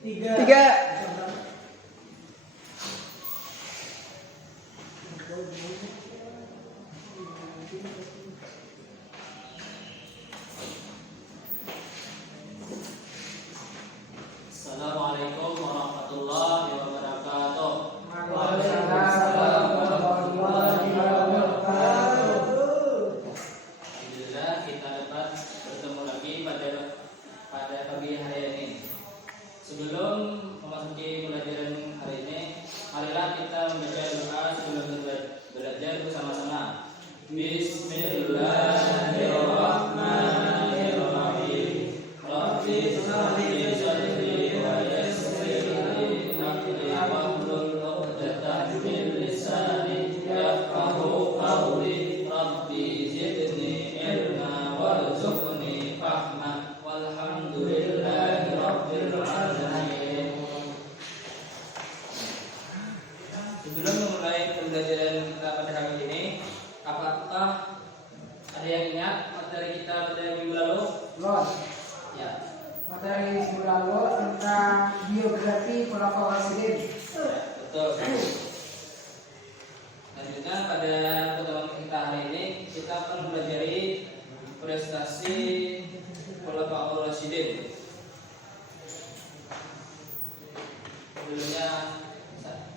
Tiga. Assalamualaikum warahmatullahi wabarakatuh. Waalaikumsalam warahmatullahi wabarakatuh. Alhamdulillah kita dapat bertemu lagi pada pagi hari ini. Sebelum memasuki pelajaran hari ini, marilah kita membaca doa sebelum belajar bersama-sama. Bismillahirrahmanirrahim. Rabbi shrah li sadri wa yassir li amri wahlul 'uqdatam min lisani yafqahu qawli. Rabbi zidni ilma warzuqni fahma. Walhamdulillahi rabbil alamin. Sebelum memulai pembelajaran kita pada hari ini, apakah ada yang ingat materi kita pada minggu lalu? Ya. Materi minggu lalu tentang biografi Khulafaur Rasyidin. Betul. Selanjutnya pada pertemuan kita hari ini kita akan mempelajari prestasi Khulafaur Rasyidin. Sebelumnya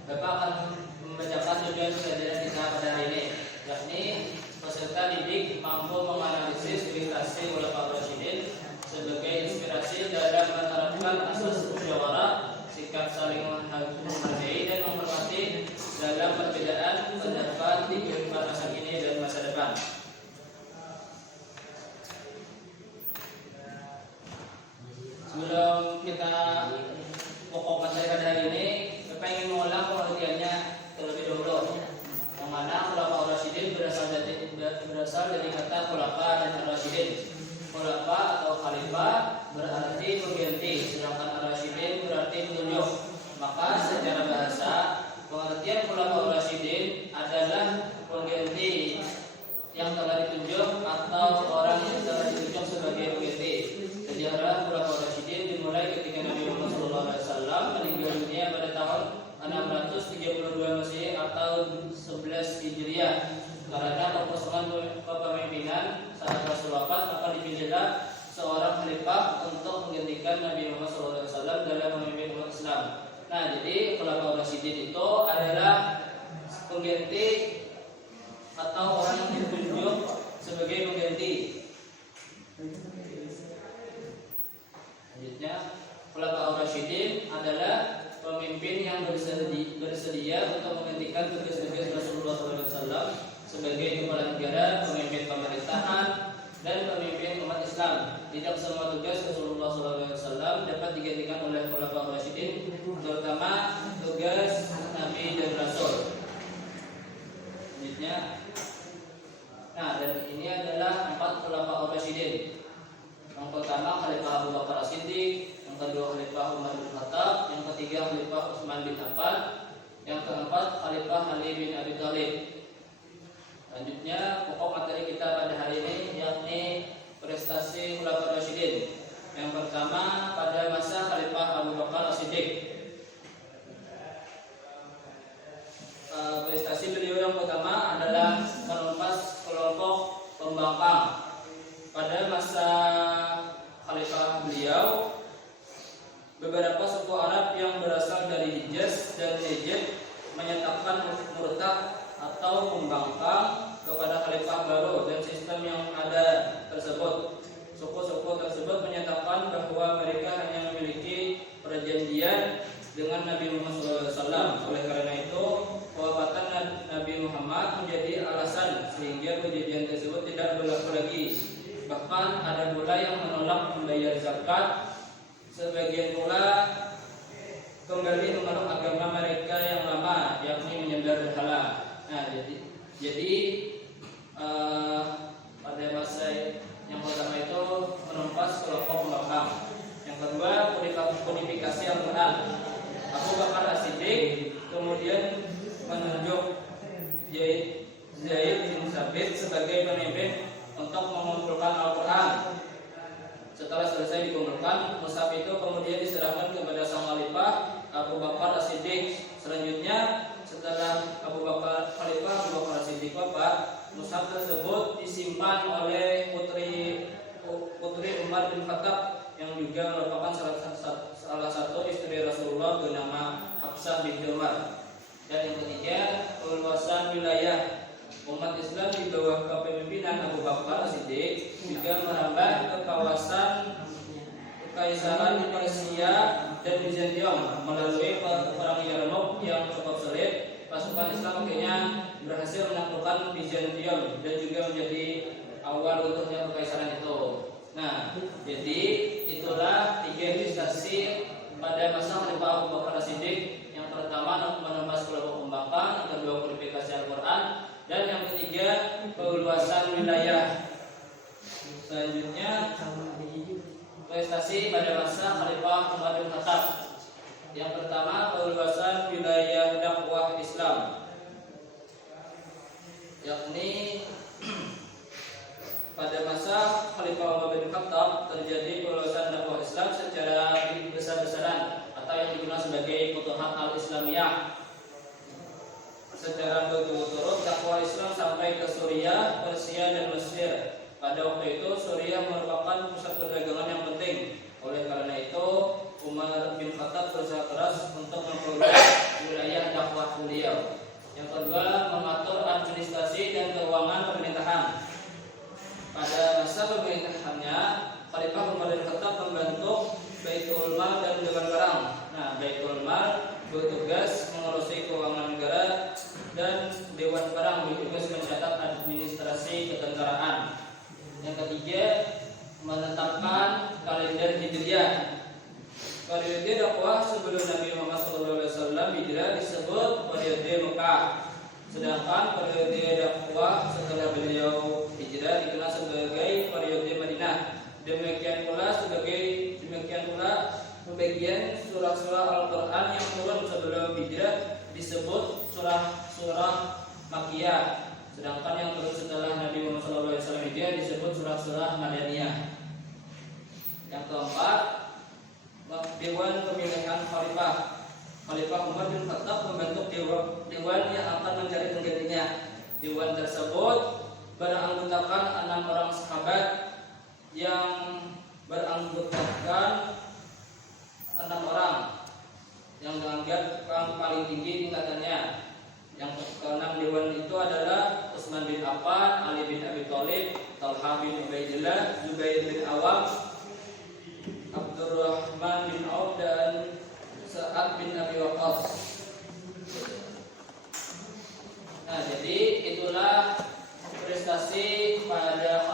Bapak akan membacakan tujuan pelajaran kita pada hari ini, yakni peserta didik mampu menganalisis prestasi Khulafaur Rasyidin sebagai inspirasi dalam menerapkan asas musyawarah, sikap saling menghargai dan menghormati dalam perbedaan pendapat di kehidupan masa kini dan masa depan. Sebelum kita pokok materi pada hari ini, Bapak ingin mengulang pengertiannya terlebih dahulu. Yang mana Khulafaur Rasyidin berasal dari kata khulafa dan ar-rasyidin. Khulafa atau khalifah berarti pengganti, sedangkan ar-rasyidin berarti petunjuk. Maka secara bahasa, pengertian Khulafaur Rasyidin adalah pengganti yang telah ditunjuk atau orang yang telah ditunjuk sebagai pengganti. Sejarah Khulafaur Rasyidin dimulai ketika Nabi Muhammad SAW meninggal dunia pada tahun 632 Masehi atau 11 Hijriah. Karena kekosongan kepemimpinan saat Rasul wafat, maka dipilihlah seorang khalifah untuk menggantikan Nabi Muhammad SAW dalam memimpin umat Islam. Nah, jadi Khulafaur Rasyidin itu adalah pengganti atau orang yang ditunjuk sebagai pengganti. Selanjutnya, Khulafaur Rasyidin adalah pemimpin yang bersedia untuk menggantikan tugas-tugas Rasulullah SAW sebagai kepala negara, pemimpin pemerintahan, dan pemimpin umat Islam. Tidak semua tugas Rasulullah SAW dapat digantikan oleh Khulafaur Rasyidin, terutama tugas Nabi dan Rasul. Selanjutnya, nah, dan ini adalah 4 Khulafaur Rasyidin. Yang pertama Khalifah Abu Bakar As-Siddiq, yang kedua Khalifah Umar bin Khattab, yang ketiga Khalifah Utsman bin Affan, yang keempat Khalifah Ali bin Abi Thalib. Selanjutnya pokok materi kita pada hari ini yakni prestasi Khulafaur Rasyidin. Yang pertama pada masa Khalifah Abu Bakar As-Siddiq. Prestasi beliau yang pertama adalah menumpas kelompok pembangkang. Pada masa Khalifah beliau, beberapa suku Arab yang berasal dari Hijaz dan Najd menyatakan murtad atau membangkang kepada khalifah baru dan sistem yang ada tersebut. Suku-suku tersebut menyatakan bahwa mereka hanya memiliki perjanjian dengan Nabi Muhammad SAW. Oleh karena itu, kewafatan Nabi Muhammad menjadi alasan sehingga perjanjian tersebut tidak berlaku lagi. Bahkan ada pula yang menolak membayar zakat, sebagian pula kembali memeluk agama mereka yang lama, yakni menyembah berhala. Nah, jadi pada masa yang pertama itu menumpas kelompok pembangkang. Yang kedua, kodifikasi Al-Quran. Abu Bakar As-Siddiq kemudian menunjuk Zaid bin Thabit sebagai pemimpin untuk mengumpulkan Al-Quran. Setelah selesai dikumpulkan, mushaf itu kemudian diserahkan kepada sang bin Umar. Dan yang ketiga, perluasan wilayah umat Islam di bawah kepemimpinan Abu Bakar As-Siddiq juga merambah ke kawasan Kekaisaran di Persia dan Bizantium melalui perang Yarmouk yang cukup sulit. Pasukan Islam akhirnya berhasil menaklukkan Bizantium dan juga menjadi awal runtuhnya kekaisaran itu. Nah, jadi itulah 3 investasi pada masa Khalifah Abu Bakar As-Siddiq. Yang pertama menambah kelompok pembangkang, yang kedua purifikasi Al-Quran, dan yang ketiga perluasan wilayah. Selanjutnya prestasi pada masa Khalifah Umar bin Khattab. Yang pertama perluasan wilayah dakwah Islam, yakni pada masa Khalifah Umar bin Khattab terjadi perluasan dakwah Islam secara besar-besaran atau yang dikenal sebagai Futuhat al-Islamiyah. Secara berturut-turut dakwah Islam sampai ke Suriah, Persia, dan Mesir. Pada waktu itu Suriah merupakan pusat perdagangan yang penting. Oleh karena itu Umar bin Khattab berusaha keras untuk memperluas wilayah dakwah beliau. Yang kedua, mengatur administrasi dan keuangan pemerintahan. Pada masa pemerintahannya, Khalifah Umar bin Khattab membentuk Baitul Mal dan Dewan Barang. Nah, Baitul Mal bertugas mengurusi keuangan negara dan Dewan Barang bertugas mencatat administrasi ketentaraan. Yang ketiga, menetapkan kalender Hijriah. Periode dakwah sebelum Nabi Muhammad SAW hijrah disebut periode Mekah. Sedangkan periode dakwah setelah beliau hijrah dikenal sebagai periode Madinah. Demikian pula pembagian surah-surah Al-Quran yang turun sebelum hijrah disebut surah-surah Makkiyah. Sedangkan yang turun setelah Nabi Muhammad SAW hijrah disebut surah-surah Madaniyah. Yang keempat, Dewan Pemilihan Khalifah. Khalifah Umar bin Khattab membentuk dewan yang akan mencari penggantinya. Dewan tersebut beranggotakan 6 orang sahabat yang beranggotakan 6 orang yang dianggap paling tinggi tingkatannya. Yang keenam dewan itu adalah Utsman bin Affan, Ali bin Abi Thalib, Talha bin Ubaidillah, Zubair bin Awam, Abdurrahman bin Auf, dan Sa'ad bin Abi Waqqas. Nah, jadi itulah prestasi pada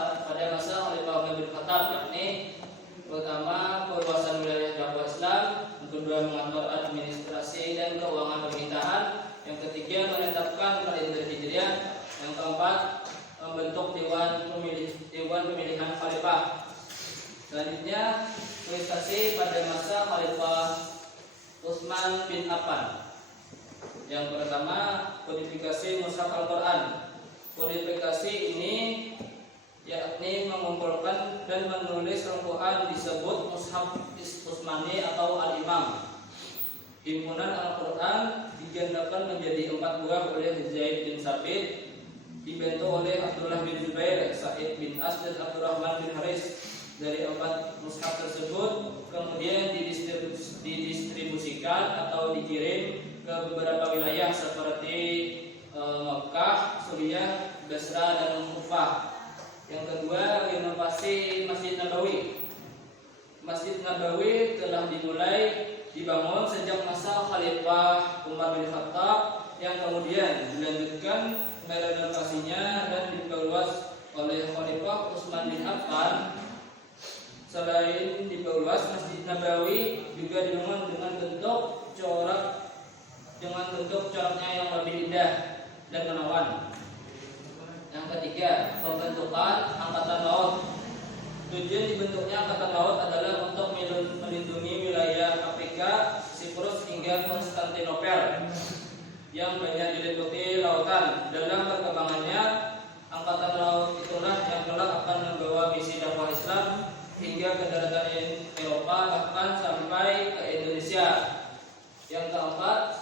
masa Khalifah Umar bin Khattab, yakni pertama perluasan wilayah dakwah Islam, yang kedua mengatur administrasi dan keuangan pemerintahan, yang ketiga menetapkan kalender Hijriah, yang keempat membentuk dewan pemilihan khalifah. Selanjutnya prestasi pada masa Khalifah Utsman bin Affan. Yang pertama, kodifikasi Mushaf Al-Quran. Kodifikasi ini yakni mengumpulkan dan menulis Al-Quran disebut Mushaf Utsmani atau Al-Imam. Himpunan Al-Quran digandakan menjadi 4 buah oleh Zaid bin Sabit, dibantu oleh Abdullah bin Zubair, Sa'id bin As, dan Abdurrahman bin Haris. Dari 4 mushaf tersebut kemudian didistribusikan atau dikirim ke beberapa wilayah seperti Mekah, Suriah, Basra, dan Kufah. Yang kedua, renovasi Masjid Nabawi. Masjid Nabawi telah dibangun sejak masa Khalifah Umar bin Khattab, yang kemudian dilanjutkan renovasinya dan diperluas oleh Khalifah Utsman bin Affan. Selain diperluas, Masjid Nabawi juga dibangun dengan bentuk coraknya yang lebih indah dan menawan. Yang ketiga, pembentukan Angkatan Laut. Tujuan dibentuknya Angkatan Laut adalah untuk melindungi wilayah Afrika, Siprus hingga Konstantinopel yang banyak diliputi lautan. Dalam perkembangannya, Angkatan Laut itulah yang kelak akan membawa misi dakwah Islam hingga ke daratan Eropa, bahkan sampai ke Indonesia. Yang keempat,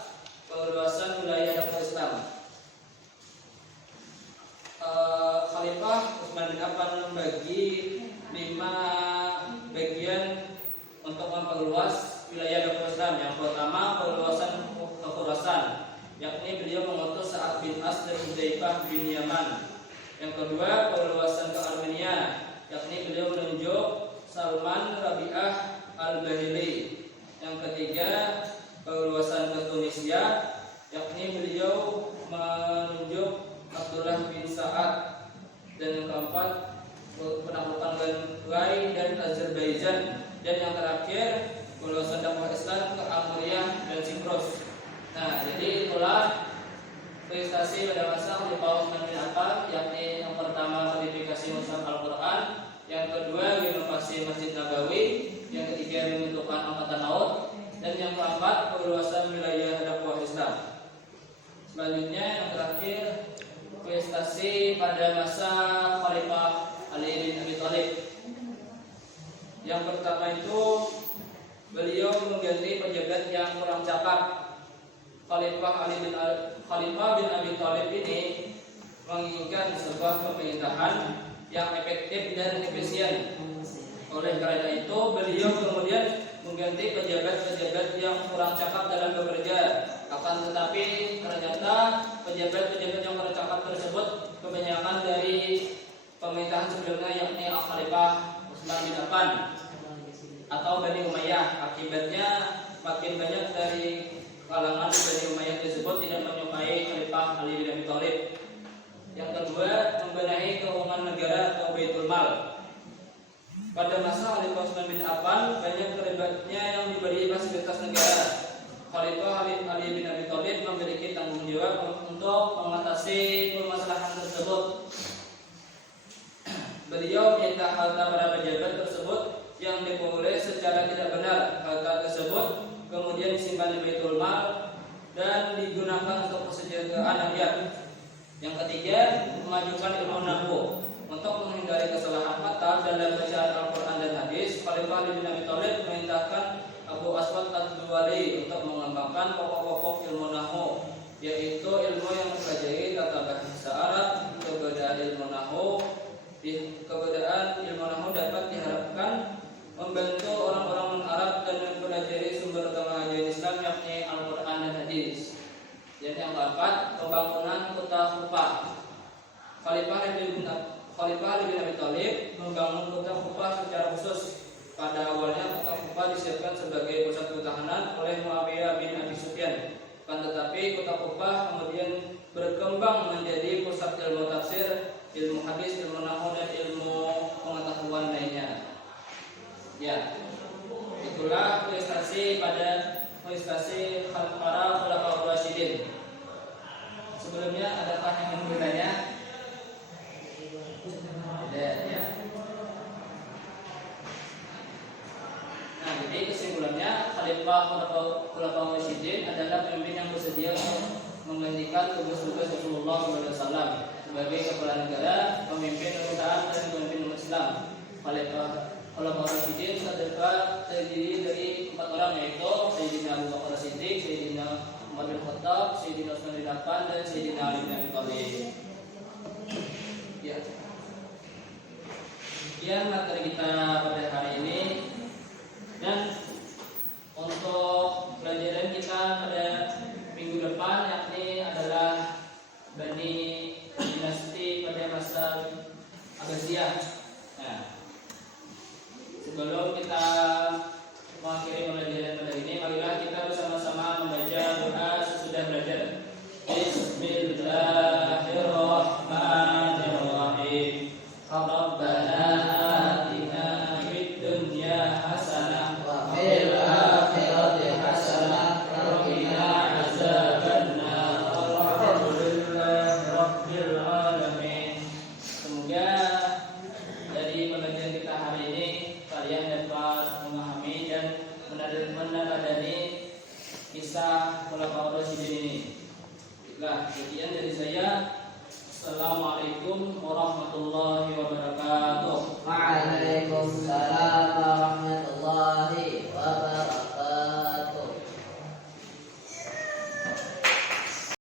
perluasan wilayah dakwah Islam. Khalifah Utsman bin Affan membagi 5 bagian untuk memperluas wilayah dakwah Islam. Yang pertama, perluasan Hudzaifah bin Yaman. Yang kedua, perluasan ke Armenia, yakni beliau menunjuk Salman Rabi'ah Al-Bahili. Yang ketiga, perluasan ke Tunisia, yakni beliau menunjuk Abdullah bin Sa'ad. Dan yang keempat, penaklukan Rai dan Azerbaijan. Dan yang terakhir, perluasan dakwah Islam ke Amuria dan Siprus. Nah, jadi itulah prestasi pada masa Khalifah Utsman bin Affan, yakni yang pertama modifikasi mushaf Al-Quran, yang kedua renovasi Masjid Nabawi, yang ketiga pembentukan Angkatan Laut, dan yang keempat perluasan wilayah dakwah Islam. Selanjutnya yang terakhir, prestasi pada masa Khalifah Ali bin Abi Thalib. Yang pertama itu beliau mengganti pejabat yang kurang cakap. Khalifah bin Abi Thalib ini menginginkan sebuah pemerintahan yang efektif dan efisien. Oleh karena itu, beliau kemudian mengganti pejabat-pejabat yang kurang cakap dalam bekerja. Akan tetapi ternyata pejabat-pejabat yang kurang cakap tersebut kebanyakan dari pemerintahan sebelumnya, yakni Khalifah Utsman bin Affan atau Bani Umayyah. Akibatnya makin banyak dari kalangan Bani Umayyah tersebut tidak menyukai Khalifah Ali bin Abi Thalib. Yang kedua, membenahi keuangan negara atau Baitul Mal. Pada masa Khalifah Utsman bin Affan, banyak kerabatnya yang diberi fasilitas negara. Khalifah Ali bin Abi Thalib memiliki tanggung jawab untuk mengatasi permasalahan tersebut. Beliau minta harta para pejabat tersebut yang diperoleh secara tidak benar. Harta tersebut kemudian disimpan di Baitul Mal dan digunakan untuk kesejahteraan rakyat. Yang ketiga, memajukan ilmu nahwu. Untuk menghindari kesalahan kata dalam bacaan Al-Quran dan hadis, Khalifah Ali bin Abi Thalib memerintahkan Abu Aswad Ad-Duwali untuk mengembangkan pokok-pokok ilmu nahwu, yaitu ilmu yang mempelajari tata bahasa Arab. Keberadaan ilmu nahwu dapat diharapkan membantu orang-orang non-Arab dan mempelajari sumber utama ajaran Islam, yakni Al-Quran dan hadis. Dan yang keempat, pembangunan kota Kufah. Khalifah Ali bin Abi Thalib membangun kota Kufah secara khusus. Pada awalnya kota Kufah disiapkan sebagai pusat pertahanan oleh Muawiyah bin Abi Sufyan. Tetapi kota Kufah kemudian berkembang menjadi pusat ilmu tafsir, ilmu hadis, ilmu nahwu dan ilmu pengetahuan lainnya. Ya, itulah prestasi para Khulafaur Rasyidin. Sebelumnya adakah yang ingin bertanya? Ada, ya. Nah, jadi kesimpulannya, Khalifah Khulafaur Rasyidin adalah pemimpin yang bersedia menggantikan tugas-tugas Rasulullah SAW sebagai kepala negara, pemimpin pemerintahan dan pemimpin umat Islam. Khulafaur Rasyidin terdiri dari 4 orang, yaitu Sayyidina Abu Bakar As-Siddiq, Sayyidina Umar bin Khattab, Sayyidina Utsman bin Affan, dan Sayyidina Ali bin Abi Thalib. Ya. Sekian materi kita pada hari ini, dan untuk pelajaran kita pada minggu depan yakni adalah Bani dinasti pada masa Abbasiyah. Nah, sebelum kita mengakhiri pembelajaran pada ini, marilah kita bersama-sama membaca doa sesudah belajar. Bismillahirrahmanirrahim. Rabbana atina fid dunya hasanah wa fil akhirati hasanah wa qina azabannar. Alhamdulillahi rabbil alamin. Semoga dari pembelajaran kita hari ini kalian dapat memahami dan meneladani kisah Khulafaur Rasyidin ini. Baiklah, sekian dari saya. Assalamualaikum warahmatullahi wabarakatuh. Waalaikumsalam